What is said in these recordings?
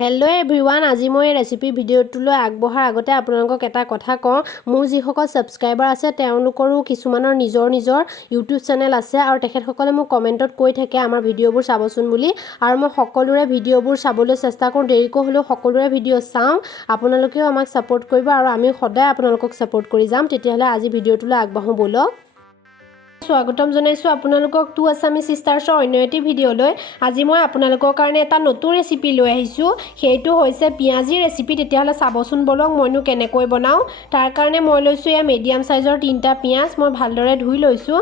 Hello' everyone, আজি মই recipe ভিডিঅ'টোলৈ আগবঢ়াৰ আগতে আপোনালোকক এটা কথা কওঁ। মোৰ যিসকল ছাবস্ক্ৰাইবাৰ আছে তেওঁলোকৰো কিছুমানৰ নিজৰ ইউটিউব চেনেল আছে আৰু তেখেতসকলে মোক কমেণ্টত কৈ থাকে আমাৰ ভিডিঅ'বোৰ চাবচোন বুলি, আৰু মই সকলোৰে ভিডিঅ'বোৰ চাবলৈ চেষ্টা কৰোঁ। দেৰিকৈ হ'লেও সকলোৰে ভিডিঅ' চাওঁ। আপোনালোকেও আমাক ছাপোৰ্ট কৰিব আৰু আমি সদায় আপোনালোকক ছাপোৰ্ট কৰি যাম। তেতিয়াহ'লে আজি ভিডিঅ'টোলৈ আগবাঢ়োঁ ব'লক। স্বাগতম জনাইছোঁ আপোনালোকক টু আছামিজ ছিষ্টাৰ্ছৰ অন্য এটি ভিডিঅ'লৈ। আজি মই আপোনালোকৰ কাৰণে এটা নতুন ৰেচিপি লৈ আহিছোঁ। সেইটো হৈছে পিঁয়াজী ৰেচিপি। তেতিয়াহ'লে চাবচোন ব'লক মইনো কেনেকৈ বনাওঁ। তাৰ কাৰণে মই লৈছোঁ এয়া মিডিয়াম চাইজৰ 3টা পিঁয়াজ। মই ভালদৰে ধুই লৈছোঁ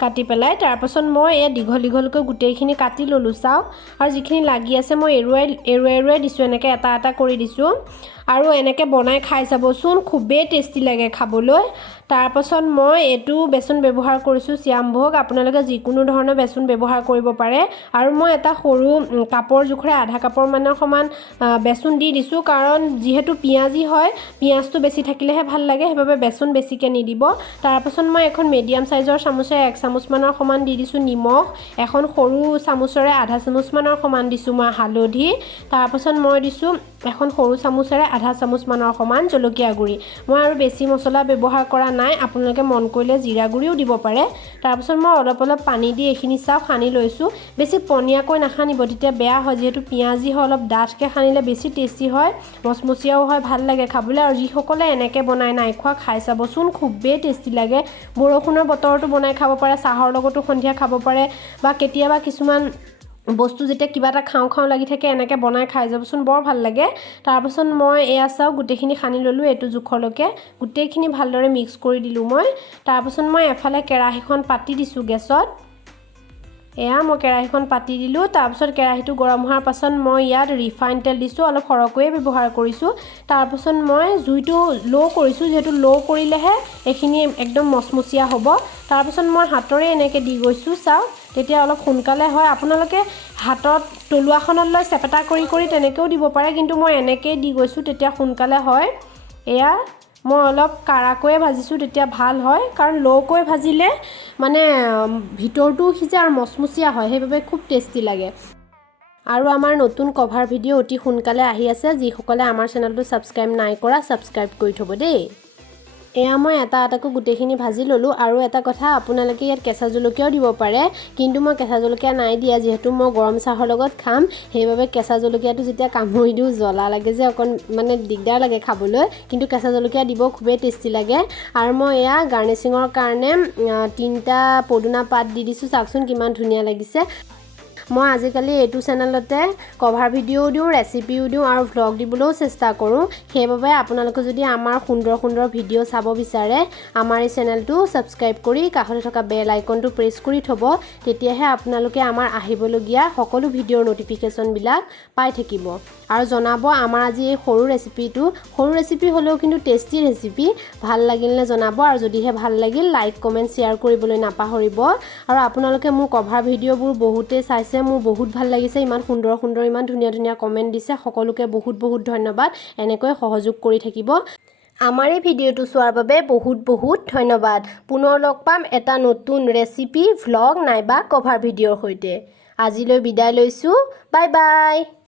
কাটি পেলাই। তাৰপাছত মই এয়া দীঘলকৈ গোটেইখিনি কাটি ল'লোঁ চাওক, আৰু যিখিনি লাগি আছে মই এৰুৱাই দিছোঁ, এনেকৈ এটা এটা কৰি দিছোঁ। আৰু এনেকৈ বনাই খাই চাবচোন, খুবেই টেষ্টি লাগে খাবলৈ। তাৰপাছত মই এইটো বেচন ব্যৱহাৰ কৰিছোঁ শ্যামভোগ। আপোনালোকে যিকোনো ধৰণৰ বেচন ব্যৱহাৰ কৰিব পাৰে। আৰু মই এটা সৰু কাপৰ জোখৰে আধা কাপৰ মানৰ সমান বেচন দি দিছোঁ, কাৰণ যিহেতু পিঁয়াজী হয়, পিঁয়াজটো বেছি থাকিলেহে ভাল লাগে, সেইবাবে বেচন বেছিকৈ নিদিব। তাৰপাছত মই এখন মিডিয়াম চাইজৰ চামুচেৰে 1 চামুচমানৰ সমান দি দিছোঁ নিমখ। এখন সৰু চামুচেৰে আধা চামুচমানৰ সমান দিছোঁ মই হালধি। তাৰপাছত মই দিছোঁ এখন সৰু চামুচেৰে আধা চামুচমানৰ সমান জলকীয়া গুড়ি। মই আৰু বেছি মছলা ব্যৱহাৰ কৰা নাই, আপোনালোকে মন কৰিলে জিৰা গুড়িও দিব পাৰে। তাৰপাছত মই অলপ পানী দি এইখিনি চাওক সানি লৈছোঁ। বেছি পনীয়াকৈ নাসানিব, তেতিয়া বেয়া হয়, যিহেতু পিঁয়াজী হয়। অলপ ডাঠকৈ সানিলে বেছি টেষ্টি হয়, মচমচীয়াও হয়, ভাল লাগে খাবলৈ। আৰু যিসকলে এনেকৈ বনাই নাই খোৱা খাই চাবচোন, খুবেই টেষ্টি লাগে। বৰষুণৰ বতৰতো বনাই খাব পাৰে, চাহৰ লগতো সন্ধিয়া খাব পাৰে, বা কেতিয়াবা কিছুমান বস্তু যেতিয়া কিবা এটা খাওঁ লাগি থাকে এনেকৈ বনাই খাই যাবচোন, বৰ ভাল লাগে। তাৰপাছত মই এয়া চাওক গোটেইখিনি সানি ল'লোঁ এইটো জোখলৈকে। গোটেইখিনি ভালদৰে মিক্স কৰি দিলোঁ মই। তাৰপাছত মই এফালে কেৰাহীখন পাতি দিছোঁ গেছত। এয়া মই কেৰাহীখন পাতি দিলোঁ। তাৰপিছত কেৰাহীটো গৰম হোৱাৰ পাছত মই ইয়াত ৰিফাইন তেল দিছোঁ, অলপ সৰহকৈয়ে ব্যৱহাৰ কৰিছোঁ। তাৰপাছত মই জুইটো ল' কৰিছোঁ, যিহেতু ল' কৰিলেহে এইখিনি একদম মচমচীয়া হ'ব। তাৰপাছত মই হাতৰে এনেকৈ দি গৈছোঁ চাওক, তেতিয়া অলপ সোনকালে হয়। আপোনালোকে হাতত তলুৱাখনত লৈ চেপেটা কৰি তেনেকৈও দিব পাৰে, কিন্তু মই এনেকৈয়ে দি গৈছোঁ, তেতিয়া সোনকালে হয়। এয়া মই অলপ কাঢ়াকৈয়ে ভাজিছোঁ, তেতিয়া ভাল হয়, কাৰণ ল'কৈ ভাজিলে মানে ভিতৰটোও সিজে আৰু মচমচীয়া হয়, সেইবাবে খুব টেষ্টি লাগে। আৰু আমাৰ নতুন কভাৰ ভিডিঅ' অতি সোনকালে আহি আছে। যিসকলে আমাৰ চেনেলটো ছাবস্ক্ৰাইব নাই কৰা, ছাবস্ক্ৰাইব কৰি থ'ব দেই। এয়া মই এটা এটাকৈ গোটেইখিনি ভাজি ল'লোঁ। আৰু এটা কথা, আপোনালোকে ইয়াত কেঁচা জলকীয়াও দিব পাৰে, কিন্তু মই কেঁচা জলকীয়া নাই দিয়া, যিহেতু মই গৰম চাহৰ লগত খাম। সেইবাবে কেঁচা জলকীয়াটো যেতিয়া কামুৰি দিওঁ জ্বলা লাগে যে, অকণ মানে দিগদাৰ লাগে খাবলৈ, কিন্তু কেঁচা জলকীয়া দিব খুবেই টেষ্টি লাগে। আৰু মই এয়া গাৰ্নিচিঙৰ কাৰণে 3টা পদুনা পাত দি দিছোঁ, চাওকচোন কিমান ধুনীয়া লাগিছে। মই আজিকালি এইটো চেনেলতে কভাৰ ভিডিঅ'ও দিওঁ, ৰেচিপিও দিওঁ, আৰু ভ্লগ দিবলৈও চেষ্টা কৰোঁ। সেইবাবে আপোনালোকে যদি আমাৰ সুন্দৰ ভিডিঅ' চাব বিচাৰে, আমাৰ এই চেনেলটো ছাবস্ক্ৰাইব কৰি কাষতে থকা বেল আইকনটো প্ৰেছ কৰি থ'ব। তেতিয়াহে আপোনালোকে আমাৰ আহিবলগীয়া সকলো ভিডিঅ'ৰ ন'টিফিকেশ্যনবিলাক পাই থাকিব। আৰু জনাব আমাৰ আজি এই সৰু ৰেচিপি হ'লেও কিন্তু টেষ্টি ৰেচিপি ভাল লাগিলনে জনাব। আৰু যদিহে ভাল লাগিল, লাইক কমেণ্ট শ্বেয়াৰ কৰিবলৈ নাপাহৰিব। আৰু আপোনালোকে মোৰ কভাৰ ভিডিঅ'বোৰ বহুতেই চাইছে, মোৰ বহুত ভাল লাগিছে। ইমান সুন্দৰ ইমান ধুনীয়া কমেণ্ট দিছে। সকলোকে বহুত ধন্যবাদ। এনেকৈ সহযোগ কৰি থাকিব। আমাৰ এই ভিডিঅ'টো চোৱাৰ বাবে বহুত ধন্যবাদ। পুনৰ লগ পাম এটা নতুন ৰেচিপি, ভ্লগ নাইবা কভাৰ ভিডিঅ'ৰ সৈতে। আজিলৈ বিদায় লৈছোঁ। Bye bye.